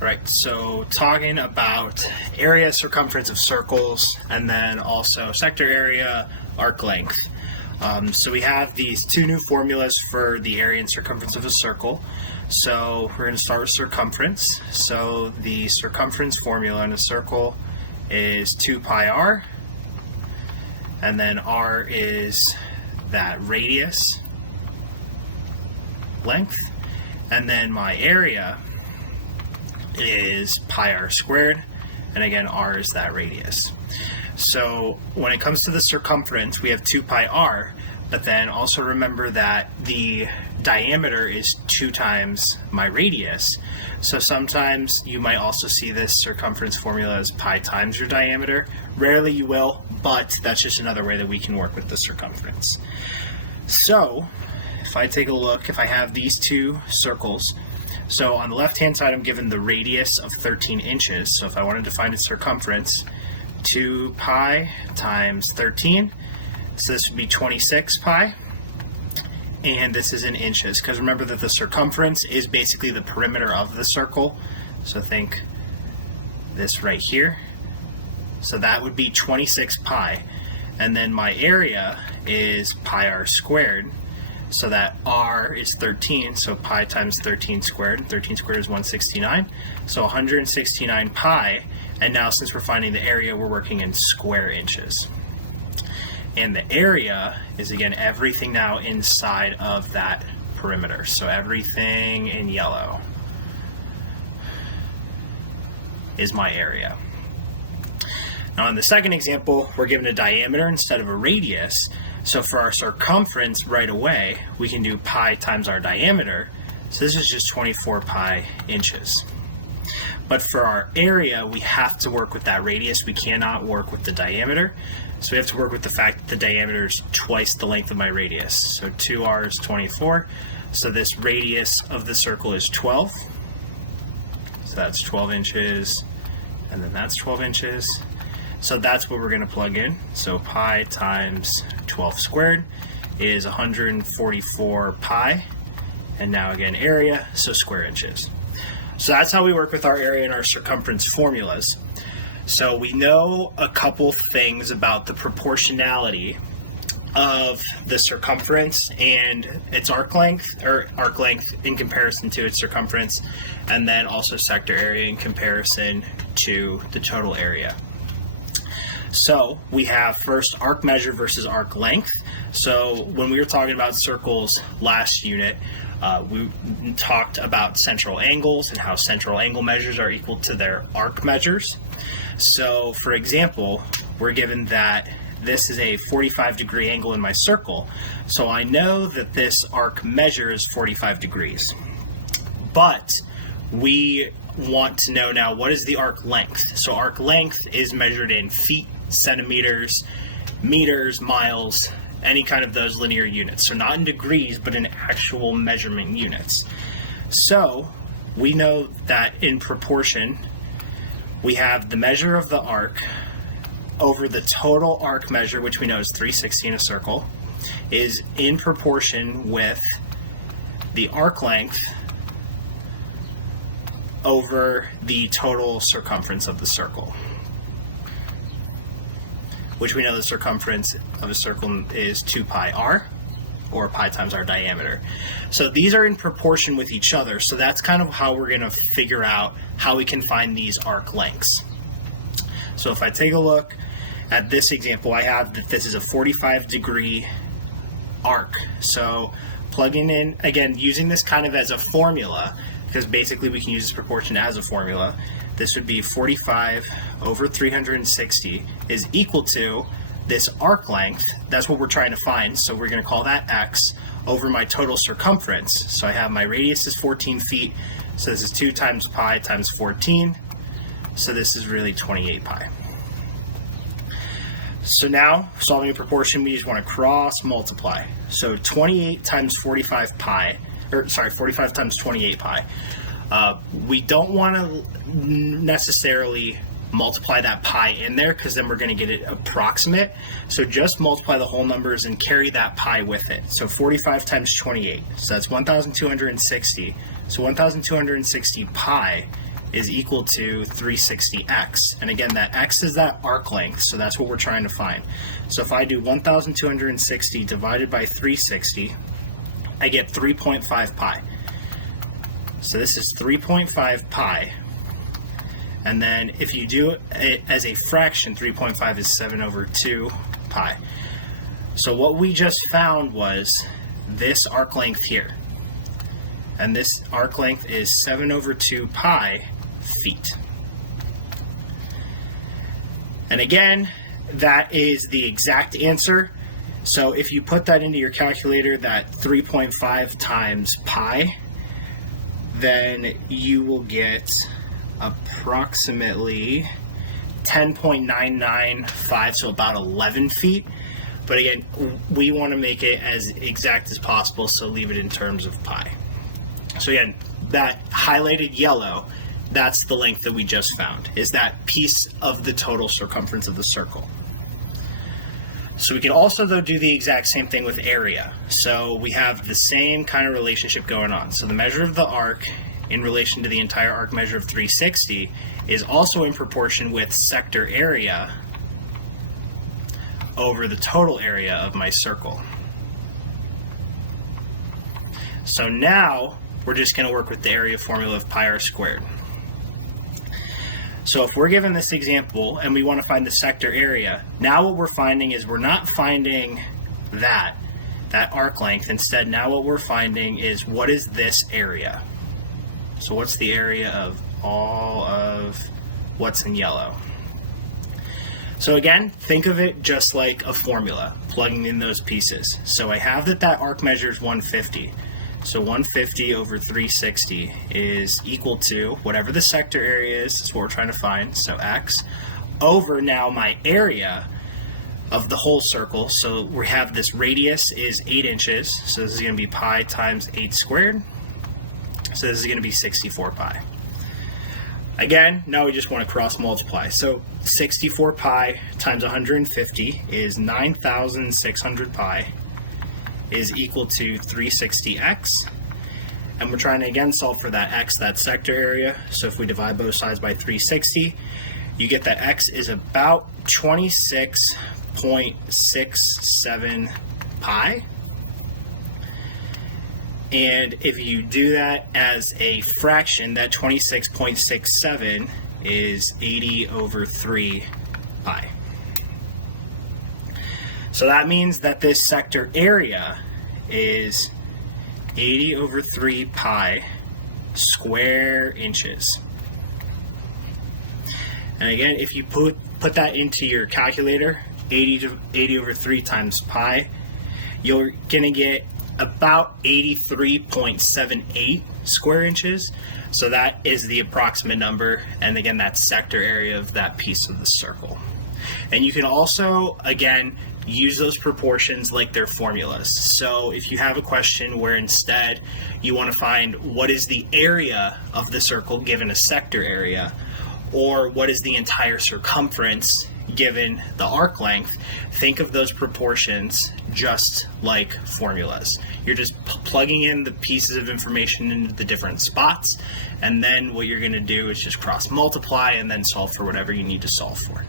Right, so talking about area, circumference of circles, and then also sector area, arc length. So we have these two new formulas for the area and circumference of a circle. So we're going to start with circumference. So the circumference formula in a circle is 2 pi r, and then r is that radius length, and then my area is pi r squared, and again r is that radius. So when it comes to the circumference, we have 2 pi r, but then also remember that the diameter is 2 times my radius. So sometimes you might also see this circumference formula as pi times your diameter. Rarely you will, but that's just another way that we can work with the circumference. So if I take a look, if I have these two circles, so on the left-hand side, I'm given the radius of 13 inches. So if I wanted to find its circumference, 2 pi times 13, so this would be 26 pi. And this is in inches, because remember that the circumference is basically the perimeter of the circle. So think this right here. So that would be 26 pi. And then my area is pi r squared. So that r is 13, so pi times 13 squared. 13 squared is 169. So 169 pi. And now since we're finding the area, we're working in square inches. And the area is, again, everything now inside of that perimeter. So everything in yellow is my area. Now in the second example, we're given a diameter instead of a radius. So for our circumference right away, we can do pi times our diameter. So this is just 24 pi inches. But for our area, we have to work with that radius. We cannot work with the diameter. So we have to work with the fact that the diameter is twice the length of my radius. So 2r is 24. So this radius of the circle is 12. So that's 12 inches. And then that's 12 inches. So that's what we're going to plug in. So pi times 12 squared is 144 pi. And now again, area, so square inches. So that's how we work with our area and our circumference formulas. So we know a couple things about the proportionality of the circumference and its arc length, or arc length in comparison to its circumference, and then also sector area in comparison to the total area. So we have first arc measure versus arc length. So when we were talking about circles last unit, we talked about central angles and how central angle measures are equal to their arc measures. So for example, we're given that this is a 45-degree angle in my circle. So I know that this arc measure is 45 degrees. But we want to know now, what is the arc length? So arc length is measured in feet, centimeters, meters, miles, any kind of those linear units. So not in degrees, but in actual measurement units. So we know that in proportion, we have the measure of the arc over the total arc measure, which we know is 360 in a circle, is in proportion with the arc length over the total circumference of the circle, which we know the circumference of a circle is 2 pi r, or pi times our diameter. So these are in proportion with each other, so that's kind of how we're going to figure out how we can find these arc lengths. So if I take a look at this example, I have that this is a 45-degree arc. So plugging in, again, using this kind of as a formula, because basically we can use this proportion as a formula, this would be 45 over 360 is equal to this arc length. That's what we're trying to find, so we're going to call that x over my total circumference. So I have my radius is 14 feet, so this is 2 times pi times 14, so this is really 28 pi. So now, solving a proportion, we just want to cross multiply. So 28 times 45 pi, or sorry, 45 times 28 pi. We don't want to necessarily multiply that pi in there, because then we're going to get it approximate. So just multiply the whole numbers and carry that pi with it. So 45 times 28, so that's 1,260. So 1,260 pi is equal to 360x. And again, that x is that arc length, so that's what we're trying to find. So if I do 1,260 divided by 360, I get 3.5 pi. So this is 3.5 pi. And then if you do it as a fraction, 3.5 is 7 over 2 pi. So what we just found was this arc length here. And this arc length is 7 over 2 pi feet. And again, that is the exact answer. So if you put that into your calculator, that 3.5 times pi, then you will get approximately 10.995, so about 11 feet. But again, we want to make it as exact as possible, so leave it in terms of pi. So again, that highlighted yellow, that's the length that we just found, is that piece of the total circumference of the circle. So we can also, though, do the exact same thing with area. So we have the same kind of relationship going on. So the measure of the arc in relation to the entire arc measure of 360 is also in proportion with sector area over the total area of my circle. So now we're just going to work with the area formula of pi r squared. So if we're given this example and we want to find the sector area, now what we're finding is we're not finding that arc length. Instead, now what we're finding is what is this area? So what's the area of all of what's in yellow? So again, think of it just like a formula, plugging in those pieces. So I have that arc measures 150. So 150 over 360 is equal to whatever the sector area is, that's what we're trying to find, so x, over now my area of the whole circle. So we have this radius is 8 inches, so this is going to be pi times 8 squared. So this is going to be 64 pi. Again, now we just want to cross multiply. So 64 pi times 150 is 9,600 pi is equal to 360x. And we're trying to again solve for that x, that sector area. So if we divide both sides by 360, you get that x is about 26.67 pi. And if you do that as a fraction, that 26.67 is 80 over 3 pi. So that means that this sector area is 80 over 3 pi square inches. And again, if you put that into your calculator, 80 over 3 times pi, you're going to get about 83.78 square inches. So that is the approximate number, and again, that's sector area of that piece of the circle. And you can also, again, use those proportions like their formulas. So if you have a question where instead you want to find what is the area of the circle given a sector area, or what is the entire circumference given the arc length, think of those proportions just like formulas. You're just plugging in the pieces of information into the different spots, and then what you're going to do is just cross multiply and then solve for whatever you need to solve for.